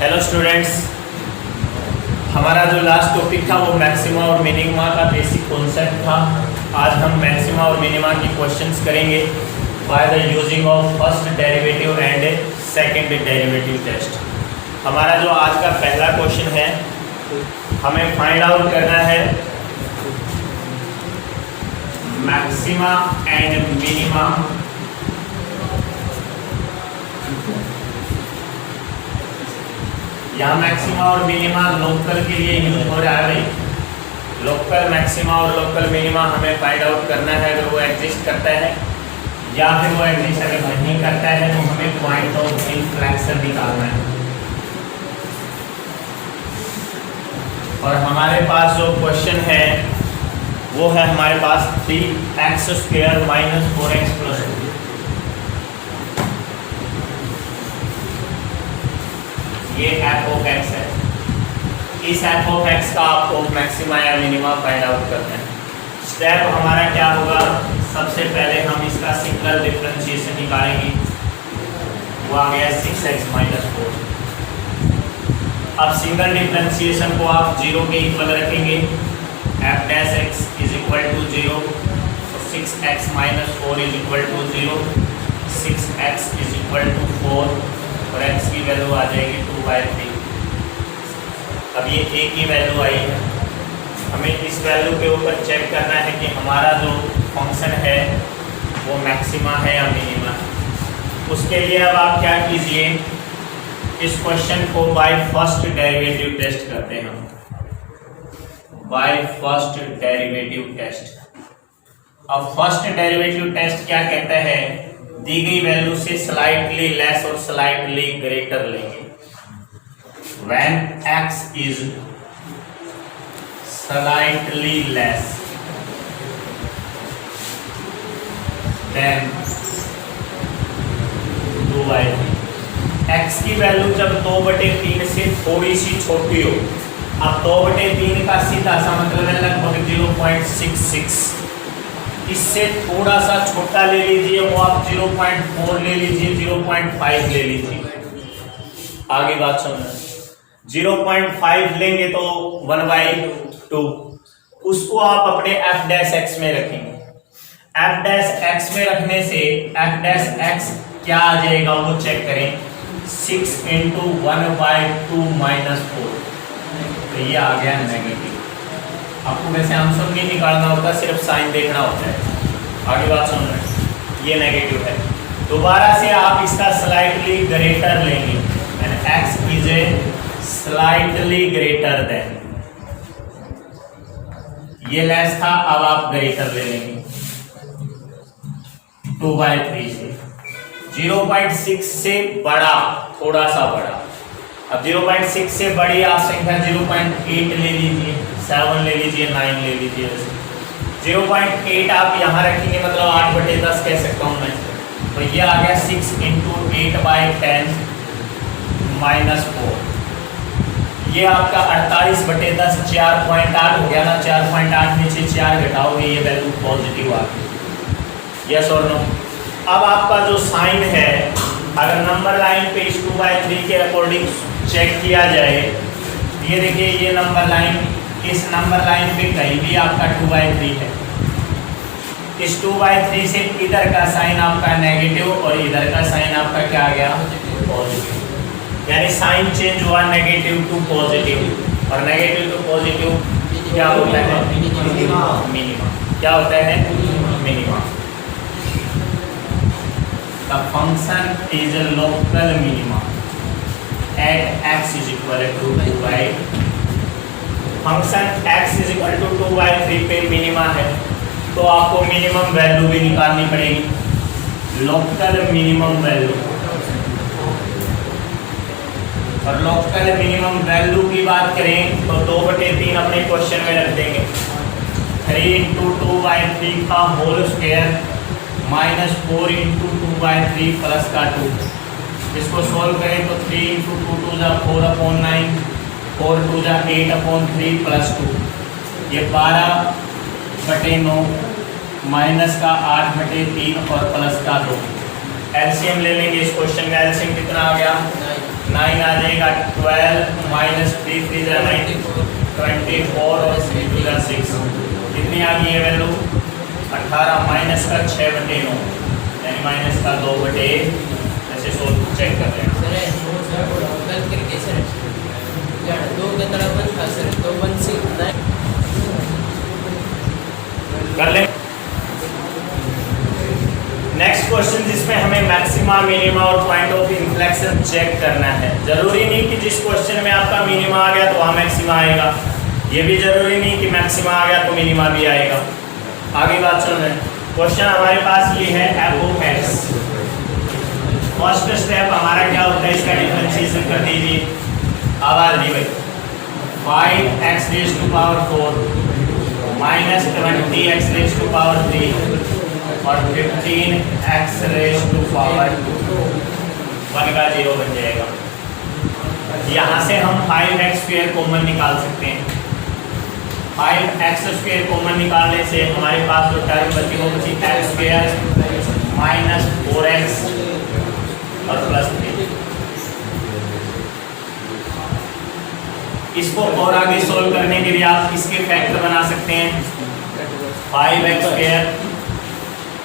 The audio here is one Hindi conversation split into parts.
हेलो स्टूडेंट्स, हमारा जो लास्ट टॉपिक था वो मैक्सिमा और मिनिमा का बेसिक कॉन्सेप्ट था। आज हम मैक्सिमा और मिनिमा की क्वेश्चंस करेंगे by the using of first derivative and second derivative test. हमारा जो आज का पहला क्वेश्चन है, हमें फाइंड आउट करना है मैक्सिमा एंड मिनिमा यहाँ मैक्सिमा और मिनिमा लोकल के लिए यूज हो रहा है भाई। लोकल मैक्सिमा और लोकल मिनिमा हमें फाइंड आउट करना है अगर वो एग्जिस्ट करता है, या फिर वो एग्जिस्ट अगर नहीं करता है तो हमें पॉइंट ऑफ इन्फ्लेक्शन निकालना है। और हमारे पास जो क्वेश्चन है वो है हमारे पास 3x² - 4x + 2। ये f ऑफ x है। इस f ऑफ x का आपको मैक्सिमा या मिनिमा फाइंड आउट करना है। स्टेप हमारा क्या होगा, सबसे पहले हम इसका सिंगल डिफरेंशिएशन निकालेंगे। वो आ गया 6x - 4। अब सिंगल डिफरेंशिएशन को आप 0 के इक्वल रखेंगे। f' = 0, 6x - 4 = 0, 6x = 4 और x की वैल्यू आ जाएगी 2/3। अब ये a की वैल्यू आई है, हमें इस वैल्यू के ऊपर चेक करना है कि हमारा जो फंक्शन है वो मैक्सिमा है या मिनिमा है। उसके लिए अब आप क्या कीजिए, इस क्वेश्चन को बाय फर्स्ट डेरिवेटिव टेस्ट करते हैं हम। By first derivative test. अब फर्स्ट डेरिवेटिव टेस्ट क्या कहता है, दी गई वैल्यू से स्लाइटली लेस और स्लाइटली ग्रेटर लेंगे। When x is slightly less than 2/3, x की वैल्यू जब 2/3 से थोड़ी सी छोटी हो। अब 2/3 का सीधा सा मतलब है लगभग 0.66। इससे थोड़ा सा छोटा ले लीजिए, वो आप 0.4 ले लीजिए, 0.5 ले लीजिए। आगे बात सुनना, 0.5 लेंगे तो 1/2। उसको आप अपने f' में रखेंगे। f' में रखने से f' क्या आ जाएगा वो चेक करें। 6 × 1/2 - 4, तो ये आ गया नेगेटिव। आपको वैसे आंसर नहीं निकालना होता, सिर्फ साइन देखना होता है। आगे बात सुन रहे हैं, ये नेगेटिव है। दोबारा से आप इसका स्लाइटली ग्रेटर लेंगे, and x is slightly greater than, ये लेस था, अब आप ग्रेटर ले लेंगे 2/3 से। 0.6 से बड़ा, थोड़ा सा बड़ा। अब 0.6 से बड़ी आप संख्या 0.8 ले लीजिए, 7 ले लीजिए, 9 ले लीजिए। 0.8 आप यहाँ रखेंगे, मतलब 8/10 कह सकता हूँ मैं। तो ये आ गया 6 × 8/10 - 4। ये आपका 48/10 4.8 हो गया ना। 4.8 में से 4 घटाओगे, ये वैल्यू पॉजिटिव आ गई। यस और नो। अब आपका जो साइन है, अगर नंबर लाइन पे इस 2/3 के अकॉर्डिंग चेक किया जाए, ये देखिए ये नंबर लाइन, इस नंबर लाइन पे कहीं भी आपका 2/3 है। इस 2/3 से इधर का साइन आपका नेगेटिव और इधर का साइन आपका क्या आ गया, पॉजिटिव। यानी साइन चेंज हुआ नेगेटिव टू पॉजिटिव, और नेगेटिव टू पॉजिटिव क्या होता है, मिनिमा। क्या होता है, minima. The function is a local minima at x = 2/3। Function x = 2/3 पे मिनिमा है, तो आपको मिनिमम वैल्यू भी निकालनी पड़ेगी, लोकल मिनिमम वैल्यू। और लोकल मिनिमम वैल्यू की बात करें तो 2/3 अपने क्वेश्चन में रख देंगे। 3 × 2/3 का होल स्क्वायर - 4 × 2/3 प्लस का 2। इसको सोल्व करें तो 3 × 2 = 4/9, 4 × 2 = 8/3 प्लस 2। ये 12/9 माइनस का 8/3 और प्लस का 2। एलसीएम ले लेंगे। इस क्वेश्चन का एलसीएम कितना आ गया, 9 आ जाएगा, 12 माइनस 3 3 जा 9, 24 और 3 2 जा 6, कितनी आ गई है वैल्यू 18 माइनस का 6/9 यानी माइनस का 2/1। ऐसे सोल्व चेक कर लें कर लें। नेक्स्ट क्वेश्चन जिसमें हमें मैक्सिमा मिनिमा और पॉइंट ऑफ इन्फ्लेक्शन चेक करना है। जरूरी नहीं कि जिस क्वेश्चन में आपका मिनिमा आ गया तो वहाँ मैक्सिमा आएगा, ये भी जरूरी नहीं कि मैक्सिमा आ गया तो मिनिमा भी आएगा। आगे बात सुन रहे हैं। क्वेश्चन हमारे पास ये है F of x. First step हमारा क्या होता है, इसका डिफरेंशिएशन कर दीजिए। आवाज नहीं भाई, 5x raise to power 4 minus 20x raise to power 3 और 15x रेज़ टू पावर 2, 1 का 0 बन जाएगा। यहाँ से हम 5x स्क्वायर कॉमन निकाल सकते हैं। 5x स्क्वायर कॉमन निकालने से हमारे पास जो टर्म बची वो बची x स्क्वायर माइनस 4x और प्लस 3। इसको और आगे सोल्व करने के लिए आप इसके फैक्टर बना सकते हैं। 5x square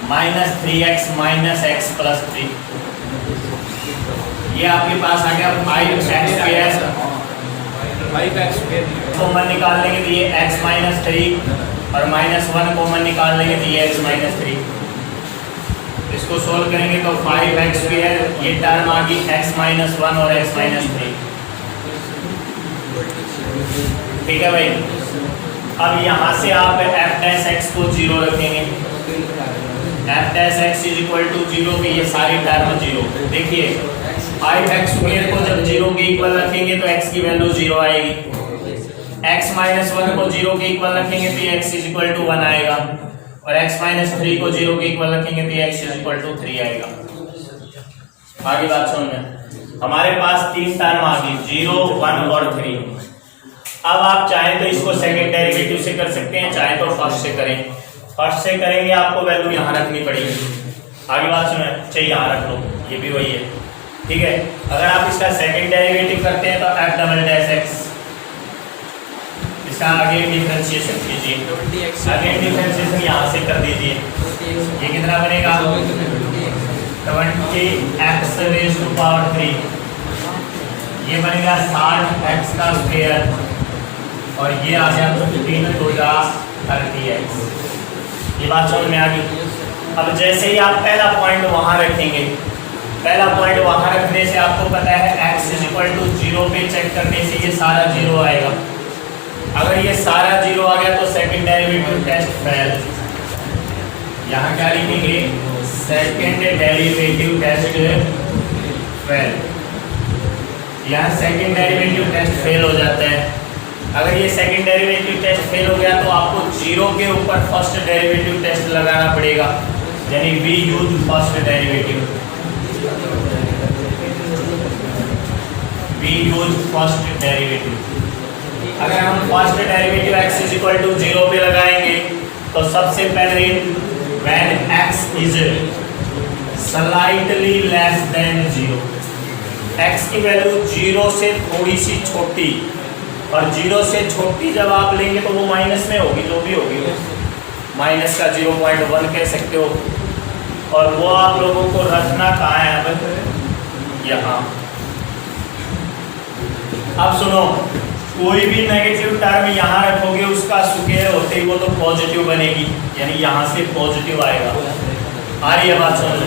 minus 3x minus x plus 3, ये आपके पास आ गया 5x square. 5x square common निकाल लेंगे तो ये x माइनस 3 और माइनस 1 कॉमन निकाल लेंगे तो ये x माइनस 3। इसको सोल्व करेंगे तो 5x स्क्वायर, ये टर्म आ गई x माइनस 1 और x माइनस 3। ठीक है भाई। अब यहाँ से आप f डैश x को 0 रखेंगे। f dash x is equal to 0 की ये सारी टर्म 0। देखिए 5x स्क्वायर को जब 0 के इक्वल रखेंगे तो x की वैल्यू 0 आएगी। x माइनस 1 को 0 के इक्वल रखेंगे तो x इज इक्वल टू 1 आएगा और x माइनस 3 को 0 के इक्वल रखेंगे तो x इज इक्वल टू 3 आएगा। आगे बात सुनना, हमारे पास 3 टर्म आ गई 0, 1 और 3। अब आप चाहें तो इसको सेकंड डेरिवेटिव से कर सकते हैं, चाहे तो फर्स्ट से करें। फर्स्ट से करेंगे आपको वैल्यू यहाँ रखनी पड़ेगी। आगे बात सुने, चाहिए यहाँ रख लो, ये भी वही है। ठीक है, अगर आप इसका सेकंड डेरिवेटिव करते हैं तो f डबल डैश x, इसका आगे डिफरेंशिएशन कीजिए। आगे डिफरेंशिएशन यहाँ से कर दीजिए। ये कितना बनेगा 20x रेज़ टू पावर 3, ये बनेगा 60x का स्क्वायर और ये आ गया 15 2 30x। ये बात समझ में आ गई। अब जैसे ही आप पहला पॉइंट वहां रखेंगे, पहला पॉइंट वहां रखने से आपको पता है x इज इक्वल टू 0 पे चेक करने से ये सारा 0 आएगा। अगर ये सारा 0 आ गया तो सेकंड डेरिवेटिव टेस्ट फेल। यहाँ क्या लिखेंगे, सेकंड डेरिवेटिव टेस्ट फेल। यहाँ सेकंड डेरिवेटिव टेस्ट फेल हो जाता है। अगर ये सेकंड डेरिवेटिव टेस्ट फेल हो गया तो आपको 0 के ऊपर फर्स्ट डेरिवेटिव टेस्ट लगाना पड़ेगा, यानी we use first derivative. We use first derivative. अगर हम first derivative x is equal to 0 पे लगाएंगे तो सबसे पहले when x is slightly less than 0, x की वैल्यू 0 से थोड़ी सी छोटी, और 0 से छोटी जब आप लेंगे तो वो माइनस में होगी, जो भी होगी माइनस का 0.1 कह सकते हो। और वो आप लोगों को रखना कहाँ है, अब यहाँ। अब सुनो, कोई भी नेगेटिव टर्म यहाँ रखोगे उसका स्क्वायर होते ही वो तो पॉजिटिव बनेगी, यानी यहाँ से पॉजिटिव आएगा। आ रही है बात समझ।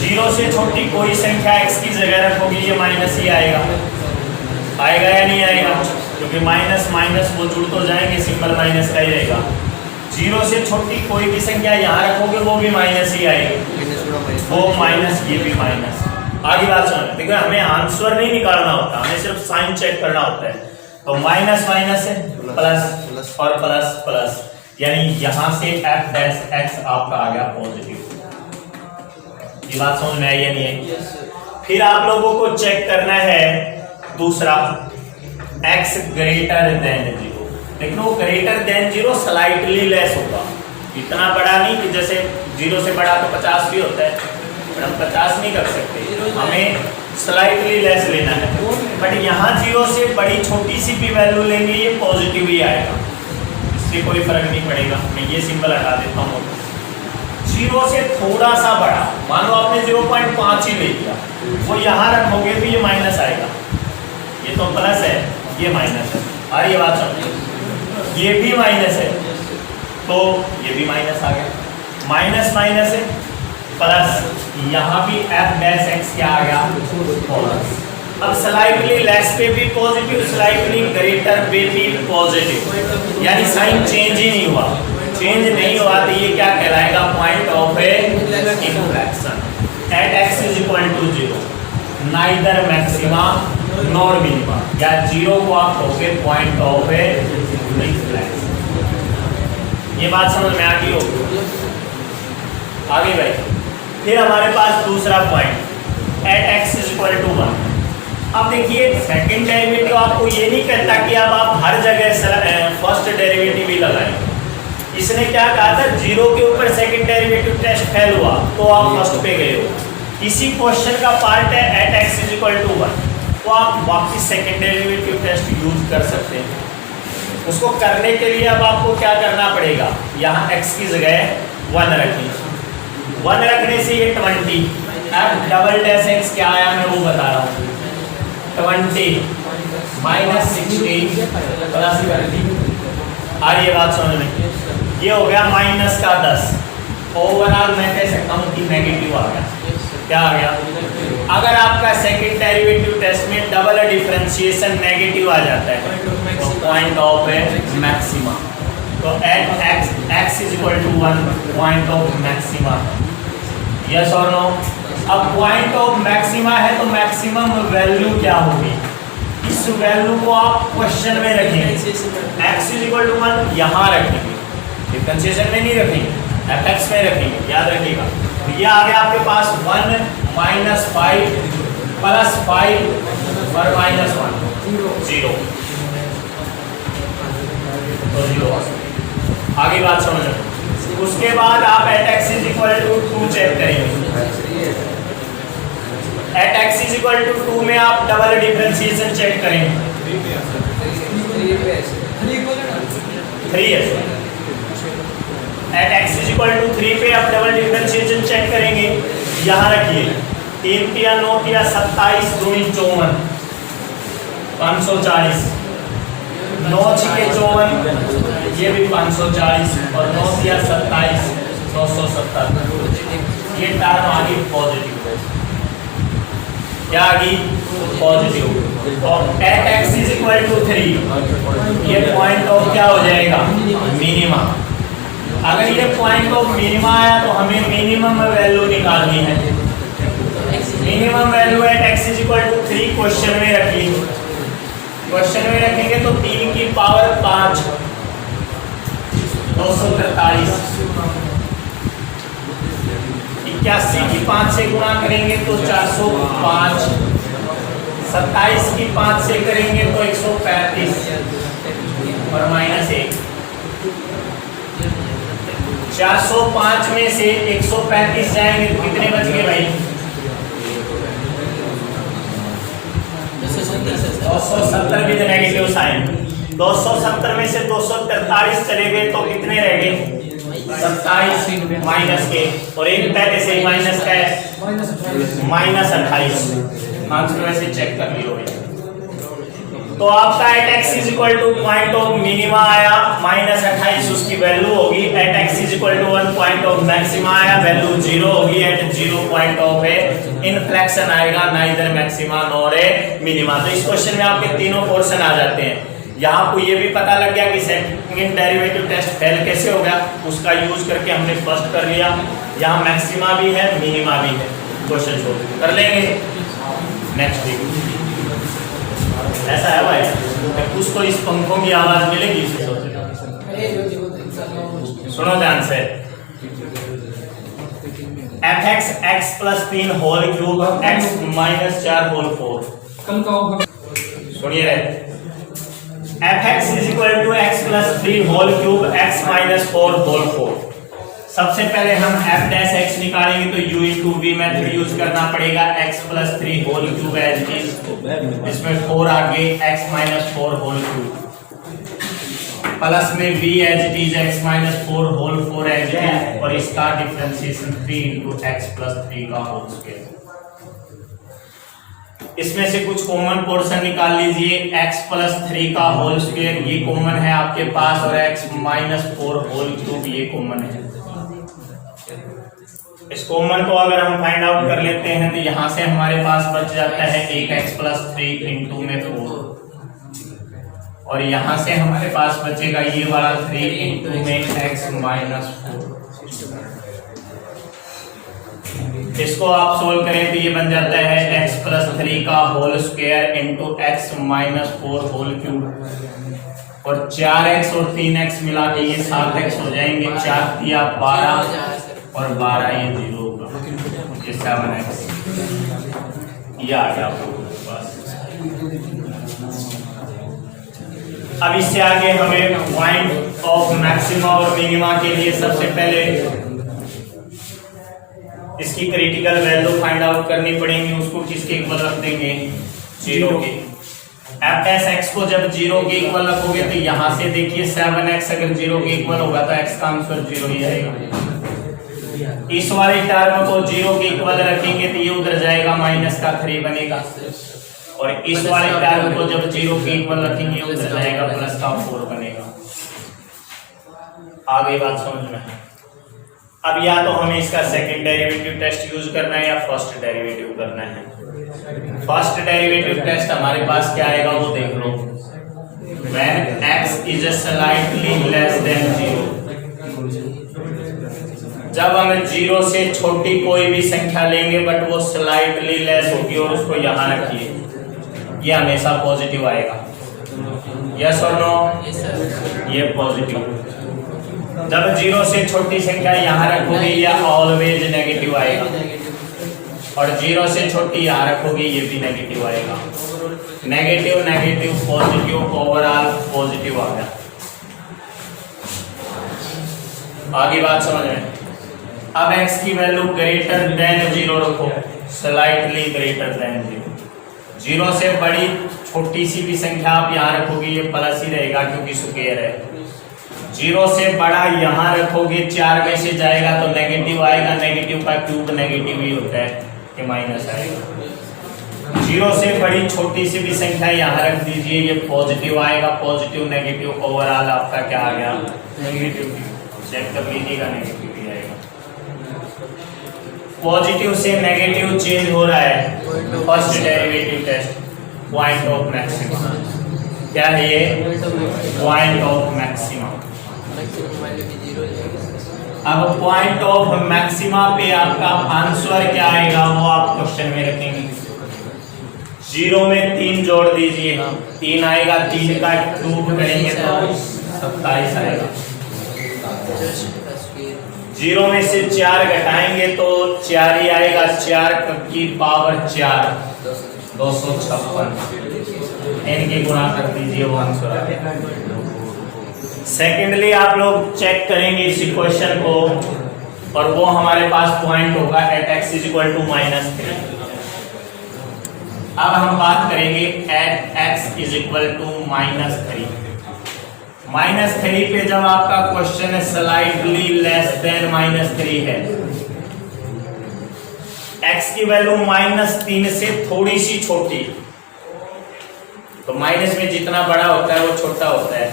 0 से छोटी कोई संख्या x की जगह रखोगे ये माइनस ही आएगा। आएगा या नहीं आएगा, क्योंकि माइनस माइनस वो जुड़ तो जाएंगे, सिंबल माइनस का ही रहेगा। 0 से छोटी कोई भी संख्या यहाँ रखोगे वो भी माइनस ही आएगी, वो माइनस, ये भी माइनस। आगे बात सुनो, देखो हमें आंसर नहीं निकालना होता, हमें सिर्फ साइन चेक करना होता है। तो माइनस माइनस है प्लस और प्लस प्लस, यानी यहाँ से f डैश x आपका आ गया पॉजिटिव। ये बात समझ में आई या नहीं है? फिर आप लोगों को चेक करना है दूसरा, x ग्रेटर देन 0। लेकिन वो ग्रेटर देन 0 स्लाइटली लेस होगा, इतना बड़ा नहीं कि जैसे 0 से बड़ा तो 50 भी होता है, पर हम 50 नहीं कर सकते, हमें स्लाइटली लेस लेना है। बट यहाँ 0 से बड़ी छोटी सी भी वैल्यू लेंगे ये पॉजिटिव ही आएगा, इससे कोई फर्क नहीं पड़ेगा। मैं ये सिंबल हटा देता हूँ। 0 से थोड़ा सा बड़ा, मान लो आपने 0.5 ही ले लिया, वो यहाँ रखोगे तो ये माइनस आएगा, ये तो प्लस है, ये माइनस है। और ये बात समझिए, ये भी माइनस है तो ये भी माइनस आ गया, माइनस माइनस है प्लस, यहाँ भी f डैश x क्या आ गया प्लस। अब स्लाइटली लेस पे भी पॉजिटिव, स्लाइटली ग्रेटर पे भी पॉजिटिव, यानी साइन चेंज ही नहीं हुआ। चेंज नहीं हुआ तो ये क्या कहलाएगा, point of a inflection at x is equal to 0, neither maxima nor minima, या 0 को आप कहोगे पॉइंट ऑफ ए इन्फ्लेक्शन। ये बात समझ में आ गई हो? आगे भाई फिर हमारे पास दूसरा point at x is equal to 1। अब देखिए सेकंड डेरिवेटिव आपको ये नहीं कहता कि अब आप हर जगह फर्स्ट डेरिवेटिव ही लगाएं। इसने क्या कहा था, 0 के ऊपर सेकंड डेरिवेटिव टेस्ट फेल हुआ तो आप फर्स्ट पे गए हो। इसी क्वेश्चन का पार्ट है at x is equal to 1, तो आप वापस सेकंड डेरिवेटिव टेस्ट यूज कर सकते हैं। उसको करने के लिए अब आपको क्या करना पड़ेगा, यहाँ x की जगह 1 रखें, 1 रखने से ये 20, अब डबल डैश x क्या आया मैं वो बता रहा हूँ, 20 माइनस 16 प्लस 20। और ये बात समझ में, ये हो गया माइनस का 10, ओवरऑल मैं कह सकता हूँ कि नेगेटिव आ गया। क्या आ गया, अगर आपका सेकंड डेरिवेटिव टेस्ट में डबल डिफरेंशिएशन नेगेटिव आ जाता है तो पॉइंट ऑफ मैक्सिमा, तो at x is equal to 1 point of maxima, yes और नो। अब पॉइंट ऑफ मैक्सिमा है तो मैक्सिमम वैल्यू क्या होगी, इस वैल्यू को आप क्वेश्चन में रखेंगे, x इज इक्वल टू 1 यहाँ रखेंगे, डिफरेंशिएशन में नहीं रखेंगे, fx में रखेंगे, याद रखिएगा। तो ये आ गया आपके पास 1 माइनस 5 प्लस 5 और माइनस 1 0, तो 0। आगे बात समझो। उसके बाद आप at x is equal to 2 check करेंगे, at x is equal to 2 में आप डबल डिफरेंशिएशन चेक करेंगे, 3 है। At x is equal to 3 पे आप डबल डिफरेंशिएशन चेक करेंगे, यहाँ रखिए 3 या 9 या 27 दूनी 54 540, 9 छिके 54, ये भी 540 और 9 या 27 970। ये टर्म आ गई पॉजिटिव, क्या आ गई पॉजिटिव। और at x is equal to 3, ये पॉइंट ऑफ क्या हो जाएगा मिनिमा। अगर ये पॉइंट ऑफ मिनिमा आया तो हमें मिनिमम वैल्यू निकालनी है। Minimum value at x is equal to 3 question में रखिए, क्वेश्चन में रखेंगे तो 3 की पावर 5 243, 81 की 5 से गुणा करेंगे तो 405, 27 की 5 से करेंगे तो 135 और माइनस 1। 405 में से 135 जाएंगे तो कितने बच गए भाई, 270 विद नेगेटिव साइन। 270 में से 243 चले गए तो कितने रह गए 27 माइनस के, और एक पहले से माइनस का है माइनस 28। आंसर वैसे चेक कर लियो भाई। तो आपका at x is equal to point of minima आया माइनस 28 उसकी वैल्यू होगी, at x is equal to 1 point of maxima आया वैल्यू 0 होगी, at 0 point of a inflection आएगा neither maxima nor a minima. तो इस क्वेश्चन में आपके तीनों पोर्शन आ जाते हैं। यहाँ आपको ये भी पता लग गया कि सेकंड डेरिवेटिव टेस्ट फेल कैसे हो गया, उसका यूज करके हमने फर्स्ट कर लिया। यहाँ मैक्सिमा भी है मिनिमा भी है, क्वेश्चन सोल्व कर लेंगे नेक्स्ट वीक। ऐसा है भाई, कुछ तो इस पंखों की आवाज मिलेगी इसे सुनो ध्यान से। fx x plus 3 whole cube x minus 4 whole 4। सुनिए रहे, fx is equal to x plus 3 whole cube x minus 4 whole 4। सबसे पहले हम f डैश x निकालेंगे तो u इंटू वी मेथड यूज करना पड़ेगा x plus 3 whole cube as it is, इसमें 4 आगे x minus 4 whole cube plus में v as it is x minus 4 whole 4 as it is, और इसका डिफरेंशिएशन 3 इंटू x प्लस 3 का होल स्क्वायर। इसमें से कुछ कॉमन पोर्शन निकाल लीजिए। x प्लस 3 का होल स्क्वायर ये कॉमन है आपके पास, और x माइनस 4 होल क्यूब ये कॉमन है। इस कॉमन को अगर हम फाइंड आउट कर लेते हैं तो यहाँ से हमारे पास बच जाता है एक x प्लस 3 इंटू में 4, और यहाँ से हमारे पास बचेगा ये वाला 3 इंटू में x माइनस 4। इसको आप सोल्व करें तो ये बन जाता है x प्लस 3 का whole square into x minus 4 whole cube, और 4x और 3x मिला के ये 7x हो जाएंगे। 4 दिया 12 और 12 ये 0 होगा, ये 7x ये आ गया आपके पास। अब इससे आगे हमें पॉइंट ऑफ मैक्सिमा और मिनिमा के लिए सबसे पहले इसकी क्रिटिकल वैल्यू फाइंड आउट करनी पड़ेगी। उसको किसके इक्वल रख देंगे? 0 के। f डैश x को जब 0 के इक्वल रखोगे तो यहाँ से देखिए 7x अगर 0 के इक्वल होगा तो x का आंसर 0 ही आएगा। इस वाले टर्म को 0 के इक्वल रखेंगे तो ये उधर जाएगा, माइनस का 3 बनेगा, और इस वाले टर्म को जब 0 के इक्वल रखेंगे उधर जाएगा, प्लस का 4 बनेगा। आ गई बात समझ में? अब या तो हमें इसका सेकंड डेरिवेटिव टेस्ट यूज करना है या फर्स्ट डेरिवेटिव करना है। फर्स्ट डेरिवेटिव टेस्ट हमारे पास क्या आएगा वो देख लो। When x is slightly less than 0, जब हम 0 से छोटी कोई भी संख्या लेंगे बट वो स्लाइटली लेस होगी और उसको यहाँ रखिए, ये हमेशा पॉजिटिव आएगा। यस और नो? ये पॉजिटिव। जब 0 से छोटी संख्या यहाँ रखोगे ये ऑलवेज नेगेटिव आएगा, और 0 से छोटी यहाँ रखोगे ये भी नेगेटिव आएगा। Negative negative positive, overall positive आ गया। आगे बात समझ में? अब x की वैल्यू ग्रेटर देन 0 रखो, स्लाइटली ग्रेटर देन 0। 0 से बड़ी छोटी सी भी संख्या आप यहाँ रखोगे ये प्लस ही रहेगा क्योंकि स्क्वायर है। 0 से बड़ा यहाँ रखोगे 4 में से जाएगा तो नेगेटिव आएगा, नेगेटिव का क्यूब नेगेटिव ही होता है कि माइनस आएगा। 0 से बड़ी छोटी सी भी संख्या यहाँ रख दीजिए, ये पॉजिटिव आएगा, पॉजिटिव नेगेटिव ओवरऑल आपका क्या आ गया? नेगेटिव। चेक कर लीजिएगा, नेगेटिव ही आएगा। पॉजिटिव से नेगेटिव चेंज हो रहा है। First derivative test, point of maxima क्या है? ये पॉइंट ऑफ मैक्सिमा। अब पॉइंट ऑफ मैक्सिमा पे आपका आंसर क्या आएगा वो आप क्वेश्चन में रखेंगे। 0 में 3 जोड़ दीजिए, 3 आएगा, 3 का क्यूब करेंगे तो 27 आएगा। 0 में से 4 घटाएंगे तो 4 ही आएगा, 4 की पावर 4 256, इनके गुणा कर दीजिए वो आंसर आ गया। सेकेंडली आप लोग चेक करेंगे इसी क्वेश्चन को, और वो हमारे पास पॉइंट होगा at x is equal to -3। अब हम बात करेंगे at x is equal to -3। -3 पे जब आपका क्वेश्चन है स्लाइटली लेस देन -3 है, x की वैल्यू -3 से थोड़ी सी छोटी, तो माइनस में जितना बड़ा होता है वो छोटा होता है।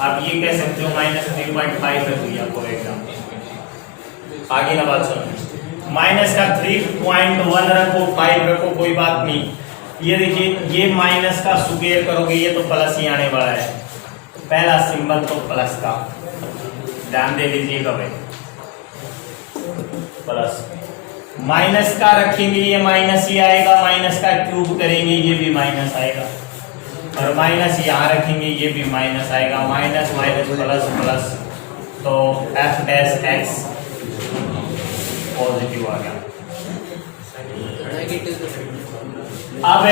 आप ये कह सकते हो -3.5 रख दिया फॉर एग्जाम्पल। आगे ना बात सुनो, माइनस का 3.1 रखो, 5 रखो, कोई बात नहीं। ये देखिए, ये माइनस का स्क्वायर करोगे ये तो प्लस ही आने वाला है, पहला सिंबल तो प्लस का, ध्यान दे लीजिएगा भाई। प्लस माइनस का रखेंगे ये माइनस ही आएगा, माइनस का क्यूब करेंगे ये भी माइनस आएगा, और माइनस यहाँ रखेंगे ये भी माइनस आएगा। माइनस माइनस प्लस प्लस, तो f डैश x पॉजिटिव आ गया। अब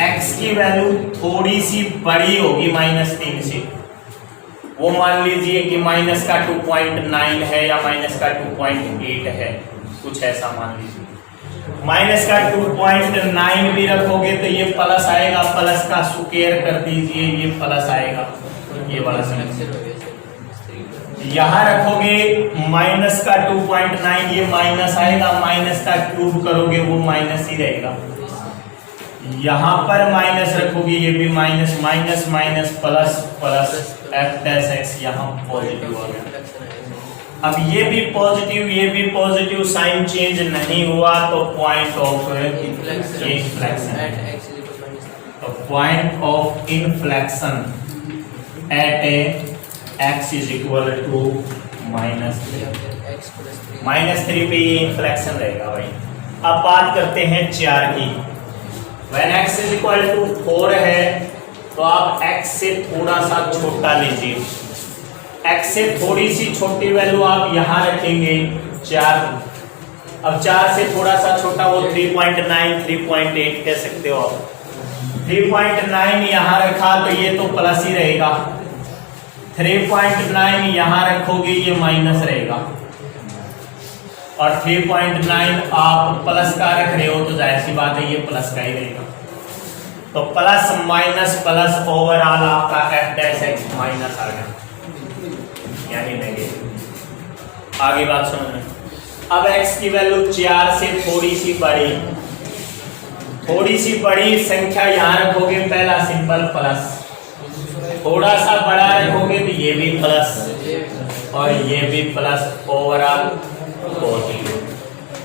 x की वैल्यू थोड़ी सी बड़ी होगी -3 से, वो मान लीजिए कि माइनस का 2.9 है या माइनस का 2.8 है, कुछ ऐसा मान लीजिए। माइनस का 2.9 भी रखोगे तो ये प्लस आएगा, प्लस का स्क्वायर कर दीजिए, ये प्लस आएगा, ये वाला समीकरण। यहाँ रखोगे माइनस का 2.9, ये माइनस आएगा, माइनस का क्यूब करोगे वो माइनस ही रहेगा। यहाँ पर माइनस रखोगे, ये भी minus, minus minus plus plus, F dash x यहाँ पॉजिटिव आ गया। अब ये भी पॉजिटिव, ये भी पॉजिटिव, साइन चेंज नहीं हुआ तो पॉइंट ऑफ इन्फ्लेक्शन, तो point of inflection at a x is equal to -3 पे ये इन्फ्लेक्शन रहेगा भाई। अब बात करते हैं 4 की। When x is equal to 4 है तो आप x से थोड़ा सा छोटा लीजिए, x से थोड़ी सी छोटी वैल्यू आप यहाँ रखेंगे 4। अब 4 से थोड़ा सा छोटा वो 3.9 3.8 कह सकते हो आप। 3.9 यहाँ रखा तो ये तो प्लस ही रहेगा, 3.9 यहाँ रखोगे ये माइनस रहेगा, और 3.9 आप प्लस का रख रहे हो तो जाहिर सी बात है ये प्लस का ही रहेगा। तो प्लस माइनस प्लस ओवरऑल आपका एफ डैश एक्स माइनस आ गया, यानी नेगेटिव। आगे बात सुनो, अब x की वैल्यू 4 से थोड़ी सी बड़ी संख्या यहाँ रखोगे, पहला सिंपल प्लस, थोड़ा सा बड़ा रखोगे तो ये भी प्लस और ये भी प्लस, ओवरऑल पॉजिटिव।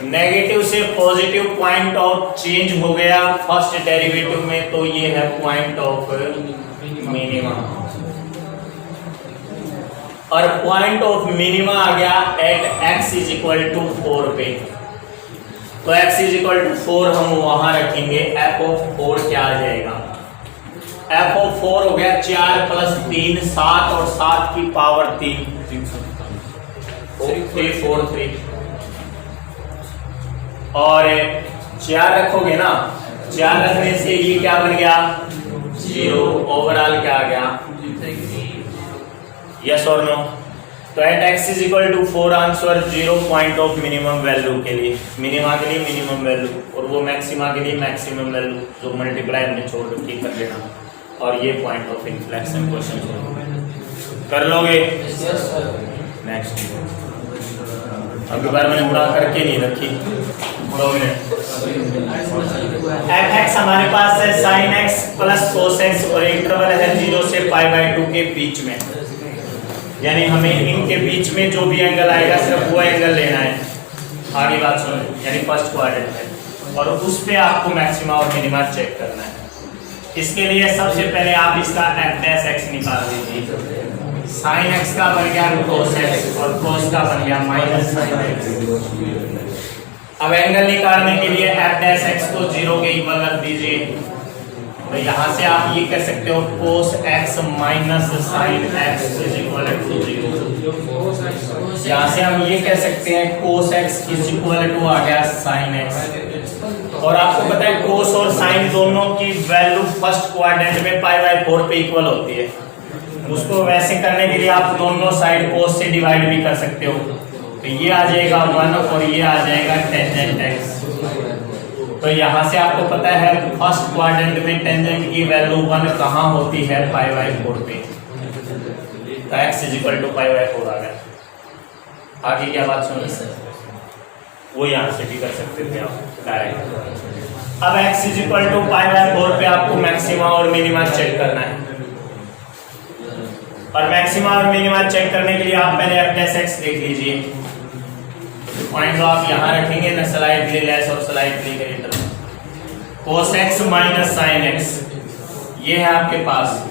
नेगेटिव से पॉजिटिव पॉइंट ऑफ चेंज हो गया फर्स्ट डेरिवेटिव में, तो ये है पॉइंट ऑफ मिनिमा, और पॉइंट ऑफ मिनिमा आ गया at x is equal to 4 पे। तो x इज इक्वल टू 4 हम वहां रखेंगे, f ऑफ 4 क्या आ जाएगा, f ऑफ 4 हो गया 4 प्लस 3 7, और 7 की पावर 3 343, और 4 रखोगे ना, 4 रखने से ये क्या बन गया 0, ओवरऑल क्या आ गया, यस और नो। तो at x is equal to 4 answer 0 point of minimum value के लिए, मिनिमा के लिए मिनिमम वैल्यू, और वो मैक्सिमा के लिए मैक्सिमम वैल्यू, जो मल्टीप्लाई हमने छोड़ रखी कर लेना, और ये पॉइंट ऑफ इन्फ्लेक्शन क्वेश्चन कर लोगे। नेक्स्ट, अगली बार मैंने बुरा करके नहीं रखी, एफ एक्स हमारे पास है sine x plus cos x, और इंटरवल है 0 से π/2 के बीच में, यानी हमें इनके बीच में जो भी एंगल आएगा सिर्फ वो एंगल लेना है। आगे बात सुनो, यानी फर्स्ट क्वाड्रेंट है, और उस पे आपको मैक्सिमा और मिनिमा चेक करना है। इसके लिए सबसे पहले आप इसका एफ डैश एक्स निकाल दीजिए, साइन एक्स का बन गया कोस एक्स, और कोस का बन गया माइनस साइन एक्स। अब एंगल निकालने के लिए एफ डैश एक्स को 0 के इक्वल रख दीजिए, तो यहाँ से आप ये कह सकते हो cos x minus sine x is equal to 0। यहाँ से हम ये कह सकते हैं cos x is equal to आ गया साइन एक्स, और आपको पता है कोस और साइन दोनों की वैल्यू फर्स्ट क्वाड्रेंट में π/4 पे इक्वल होती है। उसको वैसे करने के लिए आप दोनों साइड कोस से डिवाइड भी कर सकते हो, तो ये आ जाएगा 1 और ये आ जाएगा टेंजेंट एक्स। तो यहाँ से आपको पता है फर्स्ट क्वाड्रेंट में टेंजेंट की वैल्यू 1 कहाँ होती है π/4 पे, तो x इज इक्वल टू π/4 आ गया। आगे क्या बात सुनिए, वो यहाँ से भी कर सकते थे आप डायरेक्ट। अब x इज इक्वल टू π/4 पे आपको मैक्सिमा और मिनिमा चेक करना है, और मैक्सिमा और मिनिमा चेक करने के लिए आप पहले एफ डैश एक्स देख लीजिए। पॉइंट आप यहाँ रखेंगे ना, स्लाइडली लेस और स्लाइडली ग्रेटर। कोस एक्स माइनस साइन एक्स ये है आपके पास।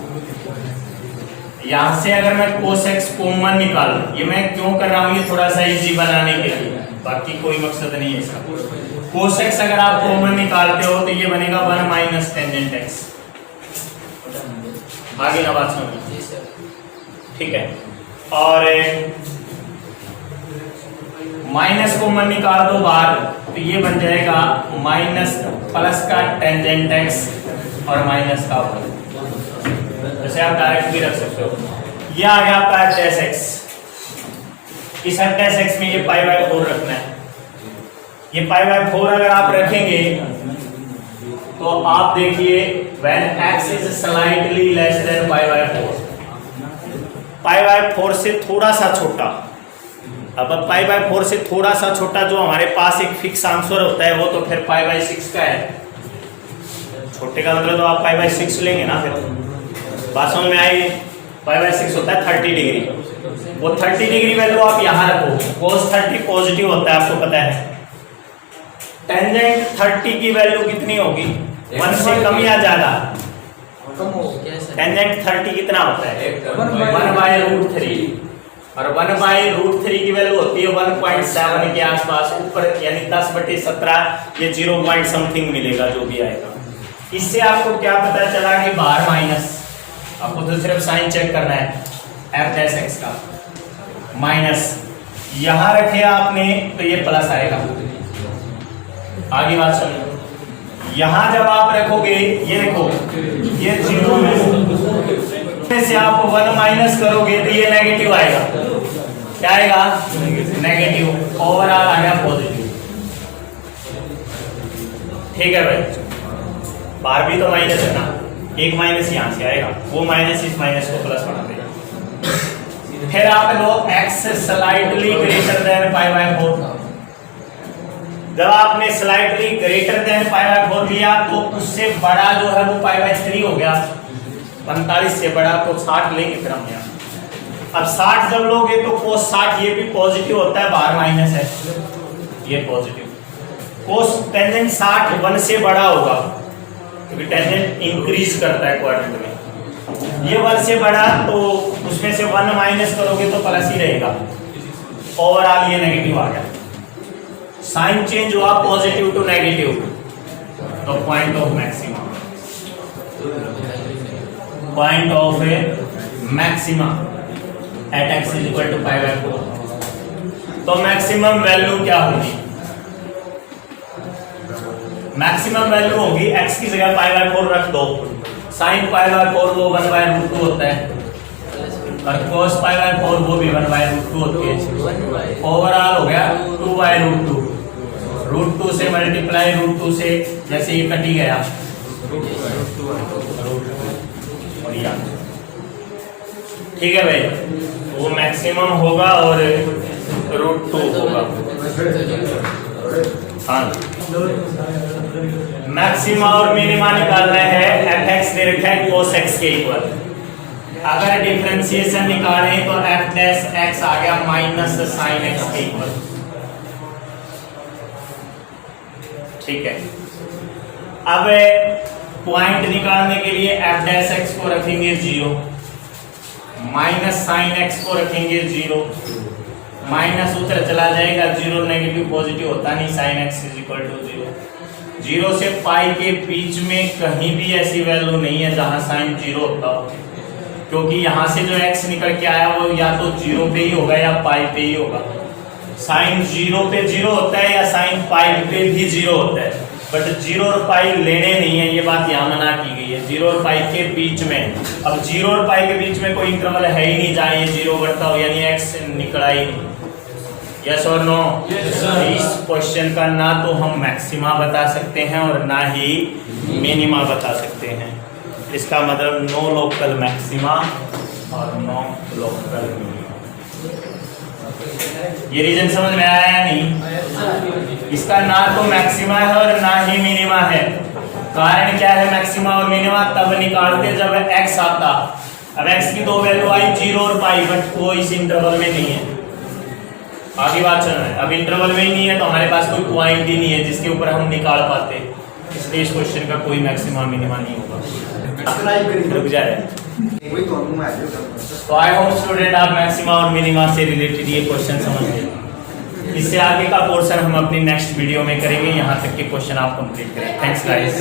यहाँ से अगर मैं कोस एक्स कॉमन निकालूं, ये मैं क्यों कर रहा हूँ, ये थोड़ा सा इजी बनाने के लिए, बाकी कोई मकसद नहीं है इसका। कोस एक्स अगर आप कॉमन निकालते हो तो ये बनेगा 1 माइनस टेंजेंट एक्स। आगे ना बात सुनो, ठीक है। और माइनस कॉमन निकाल दो बाहर, तो ये बन जाएगा माइनस प्लस का टेंजेंट एक्स और माइनस का 1। जैसे आप डायरेक्ट भी रख सकते हो, ये आ गया आपका एफ डैश एक्स। इस एफ डैश एक्स में ये पाई बाय 4 रखना है। ये पाई बाय 4 अगर आप रखेंगे तो आप देखिए when x is slightly less than pi by 4, pi by 4 से थोड़ा सा छोटा। अब पाई बाय 4 से थोड़ा सा छोटा जो हमारे पास एक फिक्स आंसर होता है वो तो फिर पाई बाय 6 का है। छोटे का मतलब तो आप पाई बाय 6 लेंगे ना, फिर बात समझ में आएगी। पाई बाय 6 होता है 30 डिग्री। वो 30 डिग्री वैल्यू आप यहाँ रखो, cos 30 पॉजिटिव होता है, आपको पता है। टेंजेंट 30 की वैल्यू कितनी होगी, 1 से कम या ज्यादा? टेंजेंट 30 कितना होता है, 1/√3, और 1/√3 की वैल्यू होती है 1.7 के आसपास ऊपर, यानी 10/17, ये 0 पॉइंट समथिंग मिलेगा जो भी आएगा। इससे आपको क्या पता चला कि बाहर माइनस, आपको तो सिर्फ साइन चेक करना है एफ डैश एक्स का, माइनस यहां रखे आपने तो ये प्लस आएगा। आगे बात सुनिए, यहां जब आप रखोगे ये देखो ये 0 में से आप 1 माइनस करोगे तो ये नेगेटिव आएगा। क्या आएगा, नेगेटिव। ओवरऑल आ गया पॉजिटिव। ठीक है भाई, बाहर भी तो माइनस है ना, एक माइनस यहां से आएगा, वो माइनस इस माइनस को प्लस बना देगा। फिर आप लो x slightly greater than pi by 4। जब आपने slightly greater than pi by 4 लिया तो उससे बड़ा जो है वो पाई बाय 3 हो गया। 45 से बड़ा तो 60 लेंगे फिर हम यहाँ। अब 60 जब लोगे तो cos 60 ये भी पॉजिटिव होता है, बाहर माइनस है, ये पॉजिटिव। cos टेंजेंट 60 1 से बड़ा होगा क्योंकि टेंजेंट इंक्रीज करता है क्वाड्रेंट में। ये 1 से बड़ा तो उसमें से 1 माइनस करोगे तो प्लस ही रहेगा। ओवरऑल ये नेगेटिव आ गया। साइन चेंज हुआ पॉजिटिव टू नेगेटिव, तो point of maxima, point of maxima at x is equal to pi by 4। तो मैक्सिमम वैल्यू क्या होगी, मैक्सिमम वैल्यू होगी x की जगह पाई बाय 4 रख दो, साइन पाई बाय 4 वो 1/√2 होता है, और cos पाई बाय 4 वो भी 1/√2 होती है। ओवरऑल हो गया 2/√2। √2 से मल्टीप्लाई √2 से, जैसे ये कट ही गया, ठीक है भाई, वो मैक्सिमम होगा और √2 होगा। हाँ, मैक्सिमा और मिनिमा निकालना है। fx दे रखा है cos x के इक्वल। अगर डिफरेंशिएशन निकालें तो f डैश x आ गया माइनस साइन x के इक्वल। ठीक है, अब पॉइंट निकालने के लिए f डैश x को रखेंगे 0, माइनस साइन x को रखेंगे 0, माइनस उधर चला जाएगा 0, नेगेटिव पॉजिटिव होता नहीं, sign x is equal to 0। 0 से पाई के बीच में कहीं भी ऐसी वैल्यू नहीं है जहां साइन 0 होता हो, क्योंकि यहां से जो x निकल के आया वो या तो 0 पे ही होगा या पाई पे ही होगा। साइन 0 पे 0 होता है या साइन पाई पे भी 0 होता है, बट 0 और पाई लेने नहीं है, ये बात यहाँ मना की गई है। 0 और पाई के बीच में, अब 0 और पाई के बीच में कोई इंटरवल है ही नहीं जहाँ ये 0 बढ़ता हो, यानी x निकला ही नहीं। यस और नो? इस क्वेश्चन का ना तो हम मैक्सिमा बता सकते हैं और ना ही मिनिमा बता सकते हैं। इसका मतलब नो लोकल मैक्सिमा और नो लोकल मिनिमा। ये रीजन समझ में आया या नहीं? इसका ना तो मैक्सिमा है और ना ही मिनिमा है। कारण क्या है मैक्सिमा और मिनिमा तब निकालते जब x आता। अब x की दो वैल्यू आई 0 और पाई, बट वो इस इंटरवल में नहीं है। आगे बात चल रहा है, अब इंटरवल में ही नहीं है तो हमारे पास कोई पॉइंट ही नहीं है जिसके ऊपर हम निकाल पाते, इसलिए इस क्वेश्चन का कोई मैक्सिमा मिनिमा नहीं होगा। रुक जाए। तो आई होप स्टूडेंट आप मैक्सिमा और मिनिमा से रिलेटेड ये क्वेश्चन समझ गए। इससे आगे का पोर्शन हम अपनी नेक्स्ट वीडियो में करेंगे। यहाँ तक के क्वेश्चन आप कंप्लीट करें। Thanks guys.